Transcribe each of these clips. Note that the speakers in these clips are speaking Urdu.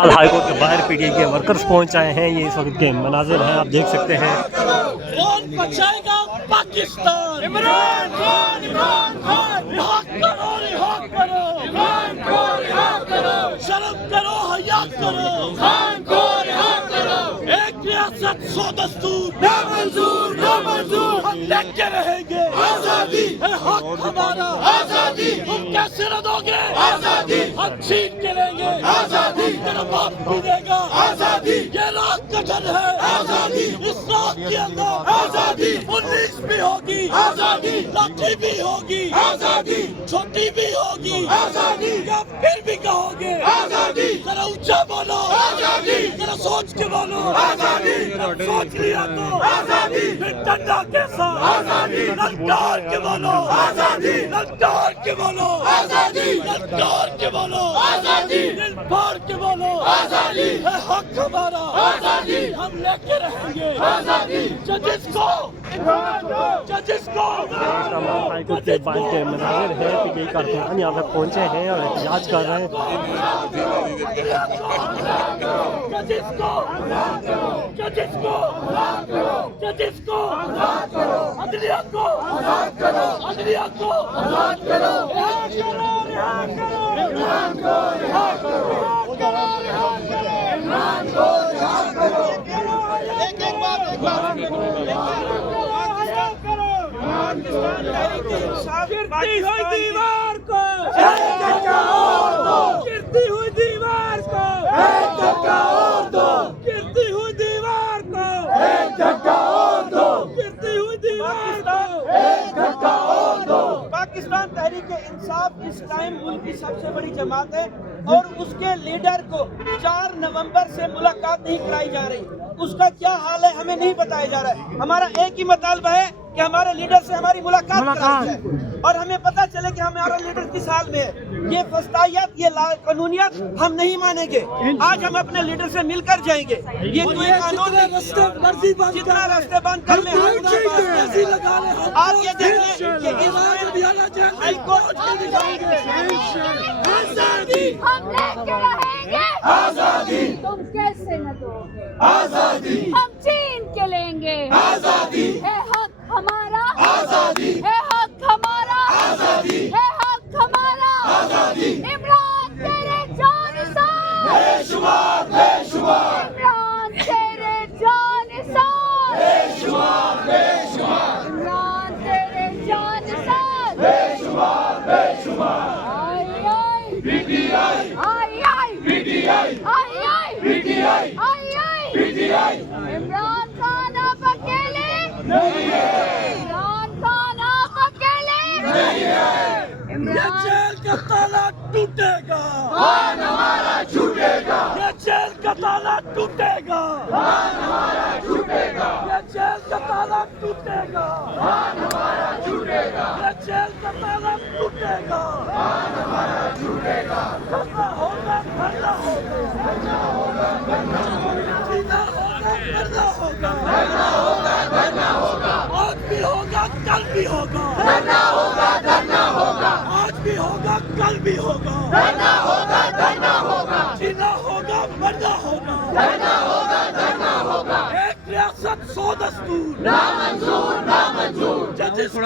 ہائی کورٹ کے باہر پی ٹی آئی کے ورکرز پہنچ آئے ہیں. یہ اس وقت کے مناظر ہیں, آپ دیکھ سکتے ہیں. کون بچائے گا پاکستان؟ عمران خان! عمران خان! رہا کرو! رہا کرو! عمران کو رہا کرو! شرم کرو! حیا کرو! خان کو رہا کرو! ایک ریاست 100 دستور نامنظور! نامنظور! ہم لڑکے رہیں گے! آزادی ہے حق ہمارا! آزادی! تم کیسے نہ دو گے؟ آزادی! ہم چھین کے لیں گے! آزادی! تیرا باپ بھی دے گا! آزادی! یہ راہ کٹن ہے! آزادی! اس راہ کے اندر آزادی! پولیس بھی ہوگی! آزادی! لاٹھی بھی ہوگی! آزادی! چھوٹی بھی ہوگی! آزادی! یا پھر بھی کہو گے آزادی! ذرا اونچا بولو! آزادی! ذرا سوچ کے بولو! آزادی! سوچ لیا تو آزادی! پھر ڈنڈا کیسا؟ آزادی! للکار کے بولو! آزادی! للکار کے بولو! آزادی! للکار کے بولو! آزادی! دل پھاڑ کے بولو! آزادی! ہے حق ہمارا! آزادی! ہم لے کے رہیں گے! آزادی! ججز کو! ججز کو! ہائی کورٹ کے باہر کے مناظر ہیں. پی ٹی آئی کارکنان یہاں پہ پہنچے ہیں اور احتجاج کر رہے ہیں. ججز کو! ججز کو! ججز کو! عدلیہ کو! عدلیہ کو! رہا کرو! رہا کرو! عمران کو رہا کرو! رہا کرو! عمران کو رہا کرو! ایک ایک بات گرتی ہوئی دیوار کو ایک دھکا اور دو! گرتی ہوئی دیوار کو ایک دھکا اور دو! گرتی ہوئی دیوار کو ایک دھکا اور دو! گرتی ہوئی دیوار کو ایک دھکا اور دو! پاکستان تحریک انصاف اس ٹائم ملک کی سب سے بڑی جماعت ہے اور اس کے لیڈر کو 4 نومبر سے ملاقات نہیں کرائی جا رہی. اس کا کیا حال ہے ہمیں نہیں بتایا جا رہا ہے. ہمارا ایک ہی مطالبہ ہے کہ ہمارے لیڈر سے ہماری ملاقات کرائی جائے اور ہمیں پتہ چلے کہ ہمارا لیڈر کس حال میں ہے. یہ فسطائیت، یہ قانونیت ہم نہیں مانیں گے. آج ہم اپنے لیڈر سے مل کر جائیں گے. یہ کوئی قانون جتنا راستے بند کر لیں آپ یہ دیکھ لیں کہ ہائی کورٹ کے دکھائیں گے آزادی! ہم لے کے رہیں گے آزادی! تم کیسے نہ دو گے آزادی! ہم چھین کے لیں گے آزادی! ہے حق ہمارا! آزادی! ہے حق ہمارا! آزادی! ہے حق ہمارا! آزادی! عمران تیرے جانثار! بے شمار! بے شمار! عمران تیرے جانثار! بے شمار! بے شمار! عمران تیرے جانثار! بے شمار! بے شمار! آئی آئی پی ٹی آئی! آئی آئی پی ٹی آئی! آئی آئی پی ٹی آئی! آئی آئی P T I! Imran Khan آپ اکیلے نہیں ہے! عمران خان آپ اکیلے نہیں ہے! یہ جیل کا تالا ٹوٹے گا! خان ہمارا چھوٹے گا! یہ جیل کا تالا ٹوٹے گا! خان ہمارا چھوٹے گا! یہ جیل کا تالا ٹوٹے گا! خان ہمارا چھوٹے گا! یہ جیل کا تالا ٹوٹے گا! خان ہمارا چھوٹے گا! کرنا ہوگا! کرنا ہوگا! کرنا ہوگا! کرنا ہوگا! جینا ہوگا! کرنا ہوگا! کرنا ہوگا! کرنا ہوگا! آج بھی ہوگا! کل بھی ہوگا! کرنا ہوگا! کرنا ہوگا! آج بھی ہوگا! کل بھی ہوگا! کرنا ہوگا! کرنا ہوگا! جینا ہوگا! مرنا ہوگا! کرنا ہوگا! کرنا ہوگا! ایک ریاست 100 دستور نامنظور! نامنظور! ججز کو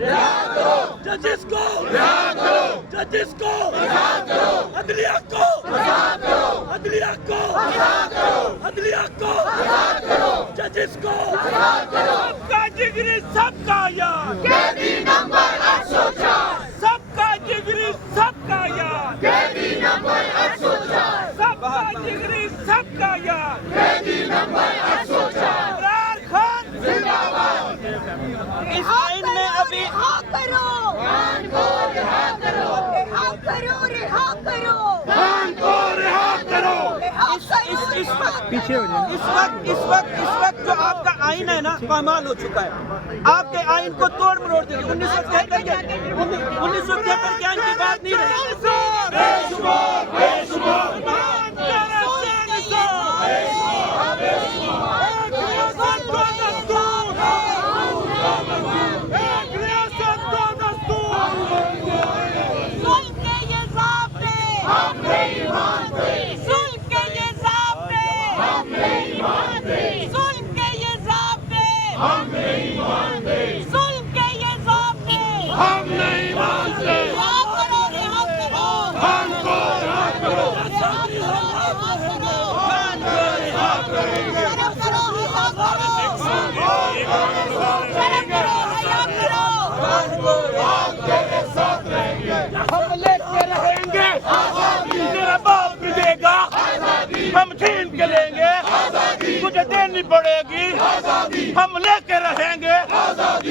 رہا کرو! ججز کو رہا کرو! ججز کو رہا کرو! عدلیہ کو رہا کرو! عدلیہ کو رہا کرو! عدلیہ کو رہا کرو! ججز کو رہا کرو! سب کا جگری سب کا یار! قیدی نمبر 804! سب کا جگری سب کا یار! قیدی نمبر 804! سب کا جگری سب کا یار! قیدی نمبر 804! عمران خان زندہ باد! اس آئین میں ابھی رہا کرو خان کو رہا کرو! رہا کرو رہا کرو خان کو رہا کرو! اس وقت جو آپ کا آئین ہے نا پامال ہو چکا ہے. آپ کے آئین کو توڑ مروڑ دیں گے. 1973 کے آئین کی بات نہیں رہی. بے شمار! بے شمار! ظلم کے یہ ضابطے ہم نہیں مانتے! ظلم کے یہ ہم لیتے رہیں گے تیرا باپ بھی دے گا ہم چھین کے لیں گے تجھے دینی پڑے گی ہم لے کے رہیں گے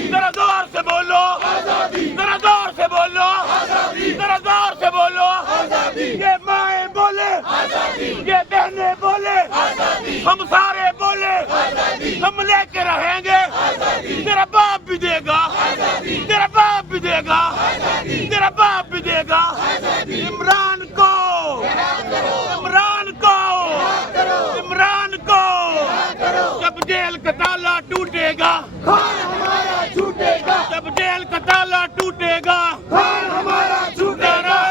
ذرا زور سے بولو ذرا زور سے بولو ذرا زور سے بولو یہ مائیں بولے یہ بہنیں بولے ہم سارے بولے ہم لے کے رہیں گے تیرا باپ بھی دے گا تیرا باپ بھی دے گا تیرا باپ بھی دے گا عمران کو عمران کو عمران کو جب جیل کا تالا ٹوٹے گا جب جیل کا تالا ٹوٹے گا نعرہ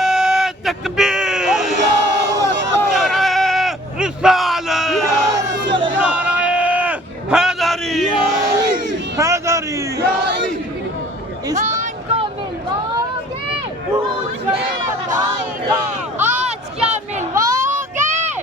تکبیر نعرہ رسالت نعرہ حیدری حیدری خان کو ملواؤ گے پوچھ کے بتائے گا آج کیا ملواؤ گے